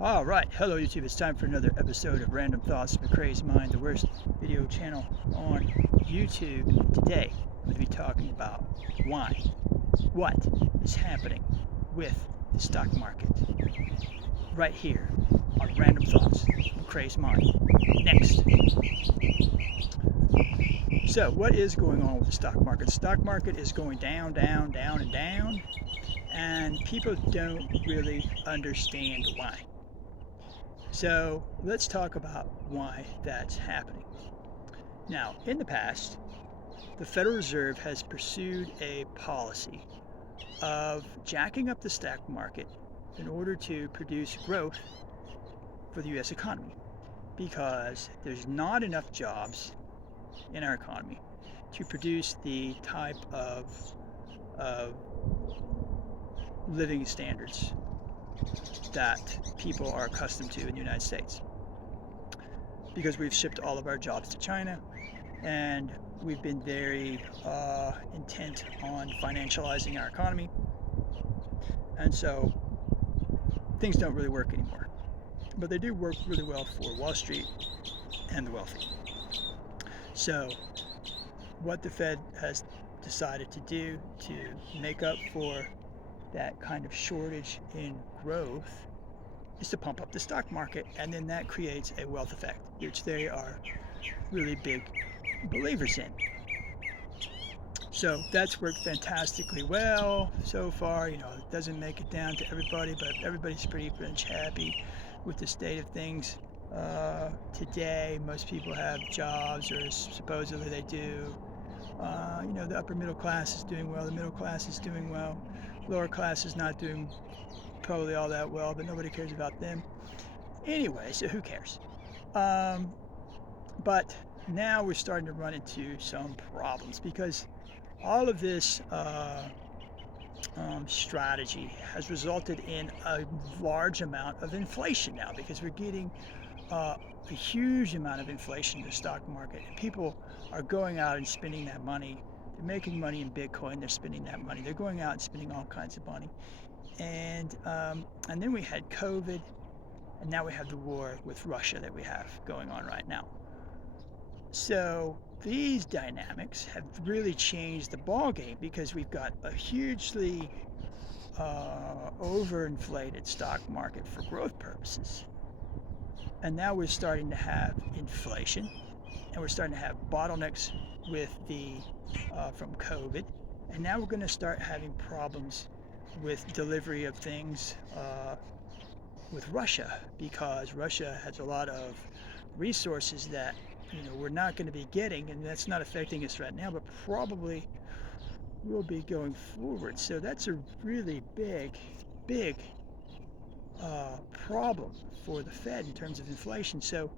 All right, hello YouTube. It's time for another episode of Random Thoughts McCrae's Mind, the worst video channel on YouTube. Today, I'm going to be talking about what is happening with the stock market right here on Random Thoughts McCrae's Mind. Next. So, what is going on with the stock market? The stock market is going down, down, down, and down, and people don't really understand why. So let's talk about why that's happening. Now, in the past, the Federal Reserve has pursued a policy of jacking up the stock market in order to produce growth for the U.S. economy because there's not enough jobs in our economy to produce the type of living standards that people are accustomed to in the United States, because we've shipped all of our jobs to China and we've been very intent on financializing our economy, and so things don't really work anymore. But they do work really well for Wall Street and the wealthy. So what the Fed has decided to do to make up for that kind of shortage in growth is to pump up the stock market, and then that creates a wealth effect, which they are really big believers in. So that's worked fantastically well so far. It doesn't make it down to everybody, but everybody's pretty much happy with the state of things today. Most people have jobs, or supposedly they do. The upper middle class is doing well. The middle class is doing well. Lower class is not doing probably all that well, but nobody cares about them. Anyway, so who cares? But now we're starting to run into some problems because all of this strategy has resulted in a large amount of inflation now, because we're getting a huge amount of inflation in the stock market. People are going out and spending that money. They're making money in Bitcoin. They're spending that money. They're going out and spending all kinds of money. And then we had COVID, and now we have the war with Russia that we have going on right now. So these dynamics have really changed the ballgame, because we've got a hugely overinflated stock market for growth purposes. And now we're starting to have inflation, and we're starting to have bottlenecks with from COVID. And now we're going to start having problems with delivery of things with Russia, because Russia has a lot of resources that we're not going to be getting, and that's not affecting us right now, but probably will be going forward. So that's a really big problem for the Fed in terms of inflation. So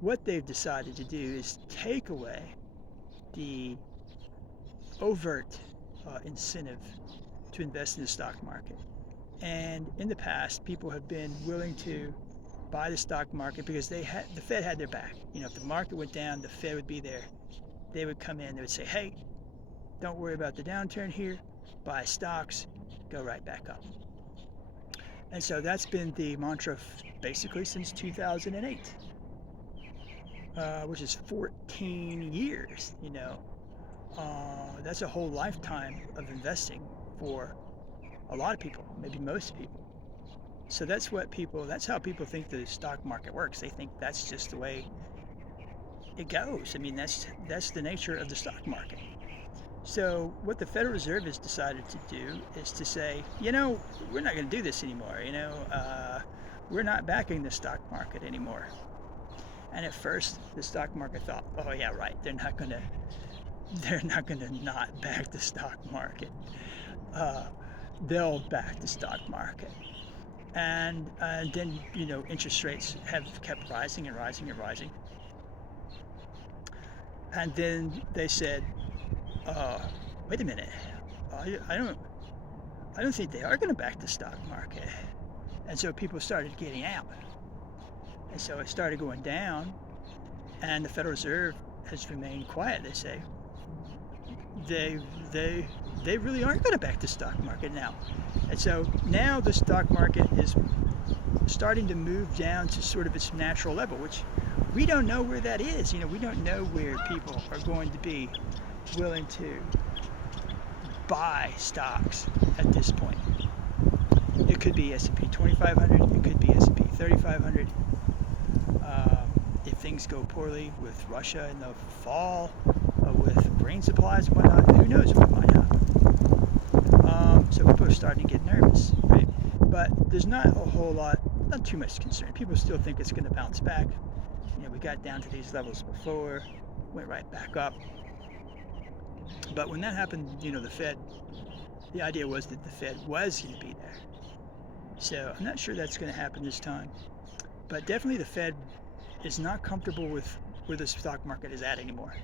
what they've decided to do is take away the overt incentive to invest in the stock market. And in the past, people have been willing to buy the stock market because the Fed had their back. If the market went down, the Fed would be there. They would come in, they would say, hey, don't worry about the downturn here, buy stocks, go right back up. And so that's been the mantra basically since 2008, which is 14 years. That's a whole lifetime of investing for a lot of people, maybe most people. So that's how people think the stock market works. They think that's just the way it goes. I mean, that's the nature of the stock market. So what the Federal Reserve has decided to do is to say, we're not going to do this anymore. We're not backing the stock market anymore. And at first, the stock market thought, oh yeah, right. They're not going to not back the stock market. They'll back the stock market. And then, interest rates have kept rising and rising and rising. And then they said, wait a minute, I don't think they are going to back the stock market. And so people started getting out. And so it started going down, and the Federal Reserve has remained quiet. They say they really aren't going to back the stock market now. And so now the stock market is starting to move down to sort of its natural level, which we don't know where that is. We don't know where people are going to be willing to buy stocks at this point. It could be S&P 2500, it could be S&P 3500. If things go poorly with Russia in the fall, with grain supplies and whatnot, who knows what might happen. So people are starting to get nervous, right? But there's not a whole lot, not too much concern. People still think it's going to bounce back. We got down to these levels before, went right back up. But when that happened, the idea was that the Fed was going to be there. So I'm not sure that's going to happen this time. But definitely the Fed is not comfortable with where the stock market is at anymore.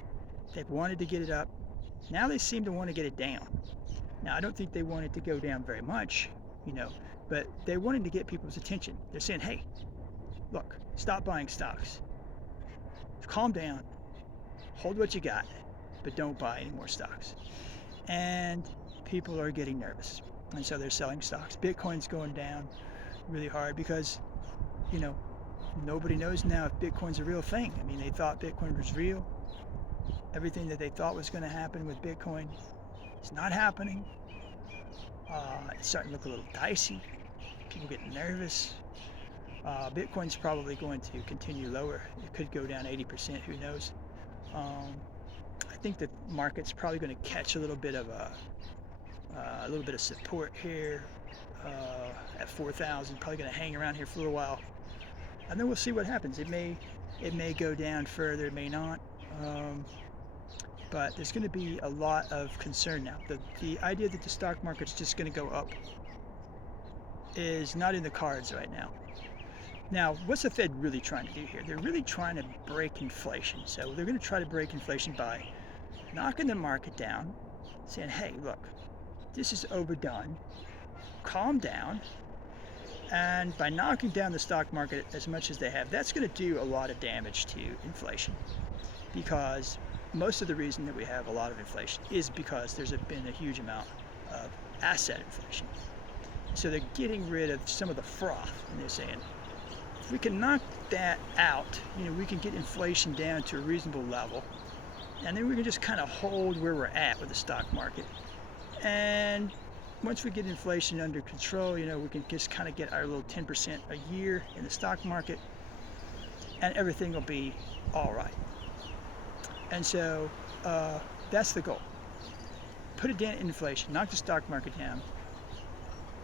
They've wanted to get it up. Now they seem to want to get it down. Now, I don't think they want it to go down very much, but they wanted to get people's attention. They're saying, hey, look, stop buying stocks. Calm down. Hold what you got, but don't buy any more stocks. And people are getting nervous. And so they're selling stocks. Bitcoin's going down really hard because, nobody knows now if Bitcoin's a real thing. I mean, they thought Bitcoin was real. Everything that they thought was going to happen with Bitcoin is not happening. It's starting to look a little dicey. People get nervous. Bitcoin's probably going to continue lower. It could go down 80%. Who knows? I think the market's probably going to catch a little bit of support here at 4,000. Probably going to hang around here for a little while, and then we'll see what happens. It may go down further. It may not. But there's going to be a lot of concern now. The idea that the stock market's just going to go up is not in the cards right now. Now, what's the Fed really trying to do here? They're really trying to break inflation. So they're going to try to break inflation by knocking the market down, saying, hey, look, this is overdone. Calm down. And by knocking down the stock market as much as they have, that's going to do a lot of damage to inflation. Because most of the reason that we have a lot of inflation is because there's been a huge amount of asset inflation. So they're getting rid of some of the froth, and they're saying, if we can knock that out, we can get inflation down to a reasonable level, and then we can just kind of hold where we're at with the stock market. And once we get inflation under control, we can just kind of get our little 10% a year in the stock market, and everything will be all right. And so that's the goal. Put a dent in inflation, knock the stock market down,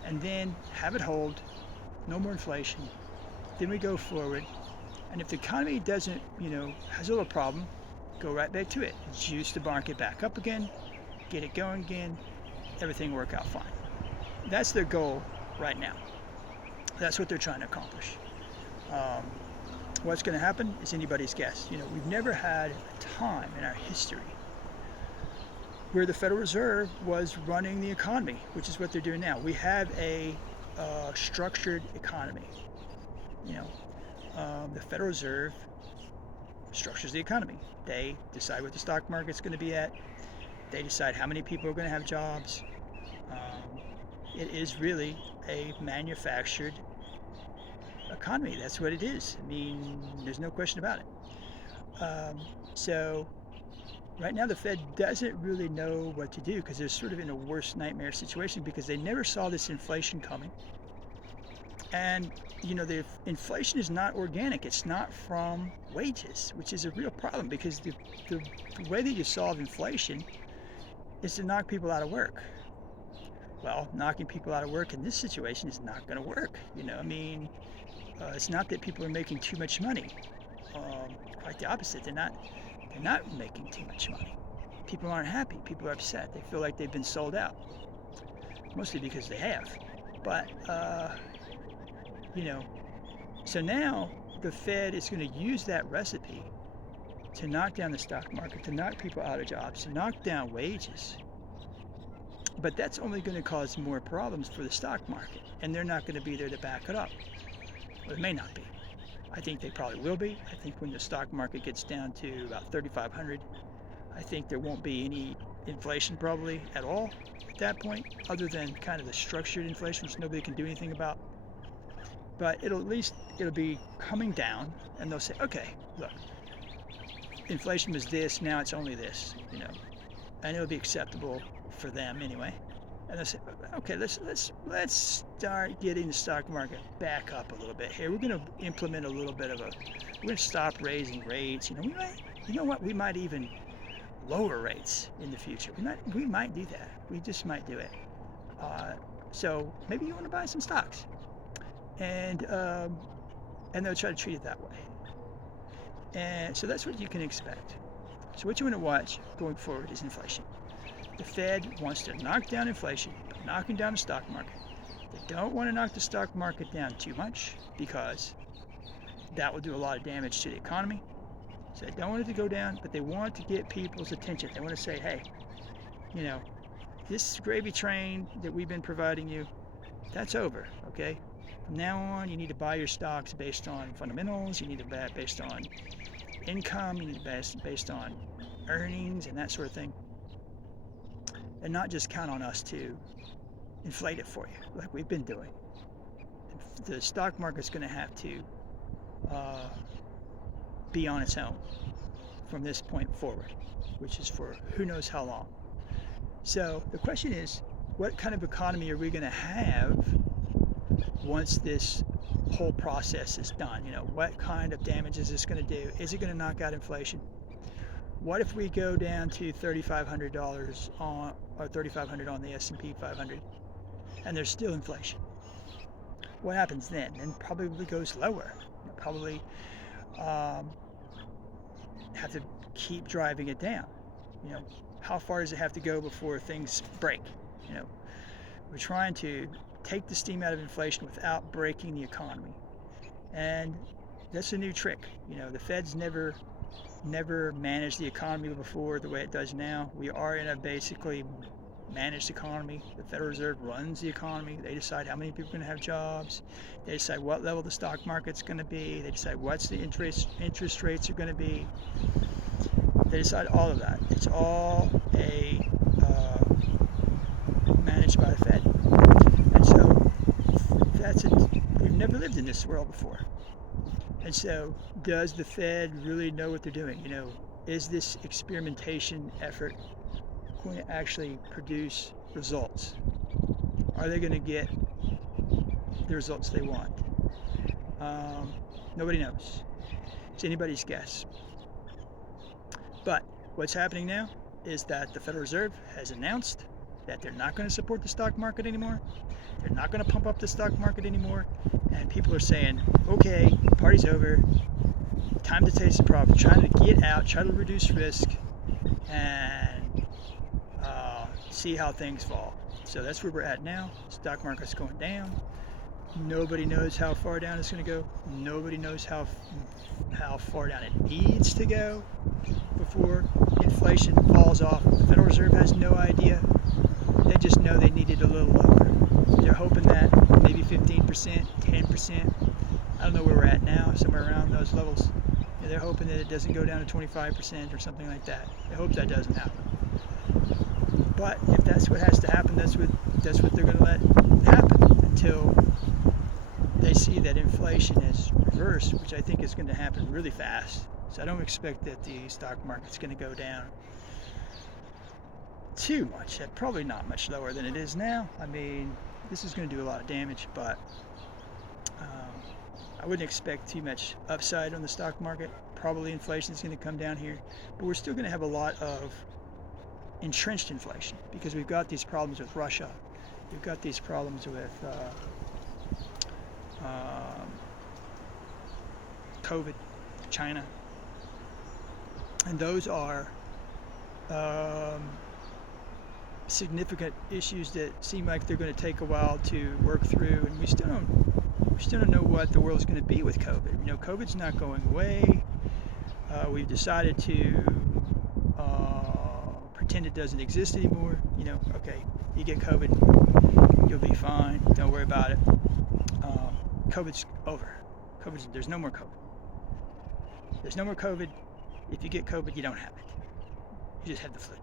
and then have it hold, no more inflation. Then we go forward. And if the economy doesn't, has a little problem, go right back to it. Juice the market back up again, get it going again, everything will work out fine. That's their goal right now. That's what they're trying to accomplish. What's going to happen is anybody's guess. We've never had a time in our history where the Federal Reserve was running the economy, which is what they're doing now. We have a structured economy. The Federal Reserve structures the economy. They decide what the stock market's going to be at. They decide how many people are going to have jobs. It is really a manufactured economy. That's what it is. I mean, there's no question about it. So right now the Fed doesn't really know what to do because they're sort of in a worst nightmare situation because they never saw this inflation coming. And the inflation is not organic. It's not from wages, which is a real problem because the way that you solve inflation is to knock people out of work. Well, knocking people out of work in this situation is not going to work. It's not that people are making too much money. Quite the opposite. They're not making too much money. People aren't happy. People are upset. They feel like they've been sold out. Mostly because they have. But, so now the Fed is going to use that recipe to knock down the stock market, to knock people out of jobs, to knock down wages. But that's only going to cause more problems for the stock market, and they're not going to be there to back it up. Well, it may not be. I think they probably will be. I think when the stock market gets down to about 3,500, I think there won't be any inflation probably at all at that point, other than kind of the structured inflation, which nobody can do anything about. but it'll be coming down, and they'll say, okay, look, inflation was this, now it's only this, and it'll be acceptable for them anyway. And they'll say, okay, let's start getting the stock market back up a little bit here. We're going to implement a little bit of we're going to stop raising rates. We might even lower rates in the future. We might do that. We just might do it. So maybe you want to buy some stocks, and they'll try to treat it that way. And so that's what you can expect. So what you want to watch going forward is inflation. The Fed wants to knock down inflation by knocking down the stock market. They don't want to knock the stock market down too much because that will do a lot of damage to the economy. So they don't want it to go down, but they want to get people's attention. They want to say, hey, this gravy train that we've been providing you, that's over, okay? From now on, you need to buy your stocks based on fundamentals. You need to buy it based on income. You need to buy it based on earnings and that sort of thing. And not just count on us to inflate it for you like we've been doing. The stock market's going to have to be on its own from this point forward, which is for who knows how long. So the question is, what kind of economy are we going to have once this whole process is done? What kind of damage is this going to do? Is it going to knock out inflation? What if we go down to $3,500 or 3,500 on the S&P 500, and there's still inflation? What happens then? Then probably goes lower. Probably have to keep driving it down. How far does it have to go before things break? We're trying to take the steam out of inflation without breaking the economy, and that's a new trick. The Fed's never managed the economy before the way it does now. We are in a basically managed economy. The Federal Reserve runs the economy. They decide how many people are going to have jobs. They decide what level the stock market's going to be. They decide what's the interest rates are going to be. They decide all of that. It's all managed by the Fed. And so that's it. We've never lived in this world before. And so does the Fed really know what they're doing? Is this experimentation effort going to actually produce results? Are they going to get the results they want? Nobody knows. It's anybody's guess. But what's happening now is that the Federal Reserve has announced that they're not going to support the stock market anymore. They're not going to pump up the stock market anymore. And people are saying, okay, party's over. Time to take some profit. Trying to get out, try to reduce risk, and see how things fall. So that's where we're at now. Stock market's going down. Nobody knows how far down it's going to go. Nobody knows how far down it needs to go before inflation falls off. The Federal Reserve has no idea. They just know they need it a little lower. They're hoping that maybe 15%, 10%. I don't know where we're at now, somewhere around those levels. They're hoping that it doesn't go down to 25% or something like that. They hope that doesn't happen. But if that's what has to happen, that's what they're going to let happen until they see that inflation is reversed, which I think is going to happen really fast. So I don't expect that the stock market's going to go down too much. Probably not much lower than it is now. I mean, this is going to do a lot of damage, but I wouldn't expect too much upside on the stock market. Probably inflation is going to come down here, but we're still going to have a lot of entrenched inflation because we've got these problems with Russia. We've got these problems with COVID, China, and those are significant issues that seem like they're going to take a while to work through, and we still don't know what the world's going to be with COVID. COVID's not going away. We've decided to pretend it doesn't exist anymore. Okay, you get COVID, you'll be fine. Don't worry about it. COVID's over. There's no more COVID. There's no more COVID. If you get COVID, you don't have it. You just have the flu.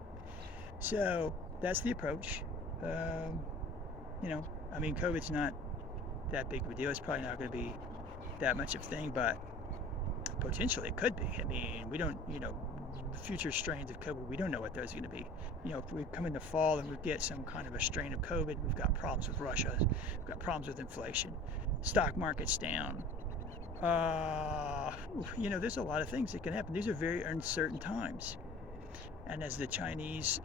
So that's the approach. COVID's not that big of a deal. It's probably not going to be that much of a thing, but potentially it could be. I mean, we don't, future strains of COVID, we don't know what those are going to be. If we come in the fall and we get some kind of a strain of COVID, we've got problems with Russia, we've got problems with inflation, stock market's down. There's a lot of things that can happen. These are very uncertain times. And as the Chinese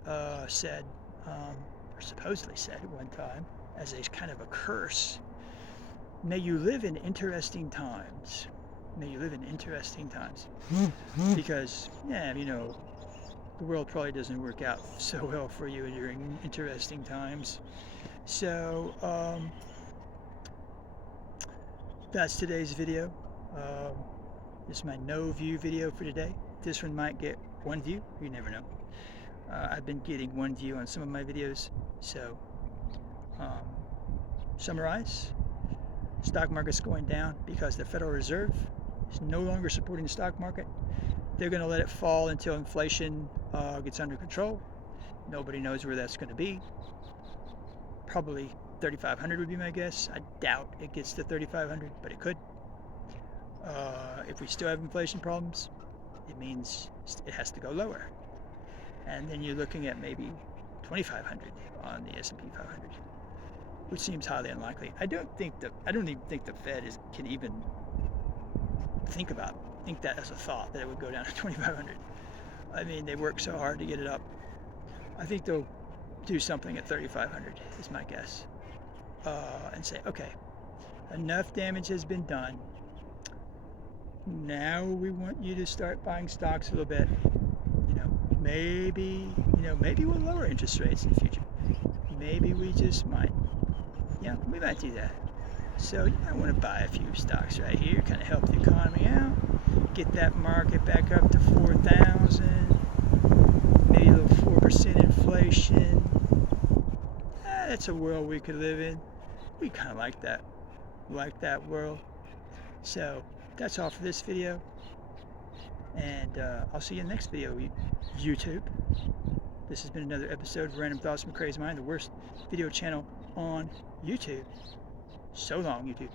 said, or supposedly said at one time, as a kind of a curse, may you live in interesting times. May you live in interesting times. Because, the world probably doesn't work out so well for you during interesting times. So, that's today's video. This is my no view video for today. This one might get 1 view. You never know. I've been getting 1 view on some of my videos. So, summarize. Stock market's going down because the Federal Reserve is no longer supporting the stock market. They're going to let it fall until inflation gets under control. Nobody knows where that's going to be. Probably 3,500 would be my guess. I doubt it gets to 3,500, but it could. If we still have inflation problems, it means it has to go lower. And then you're looking at maybe 2,500 on the S&P 500, which seems highly unlikely. I don't even think the Fed can even think that as a thought, that it would go down to 2,500. I mean, they work so hard to get it up. I think they'll do something at 3,500 is my guess, and say, okay, enough damage has been done. Now we want you to start buying stocks a little bit. Maybe we'll lower interest rates in the future. Maybe we just might. Yeah, we might do that. So I want to buy a few stocks right here, kind of help the economy out, get that market back up to 4,000, maybe a little 4% inflation. That's a world we could live in. We kind of like that world. So that's all for this video, and I'll see you in the next video, YouTube. This has been another episode of Random Thoughts from a Crazy Mind, the worst video channel on YouTube. So long, YouTube.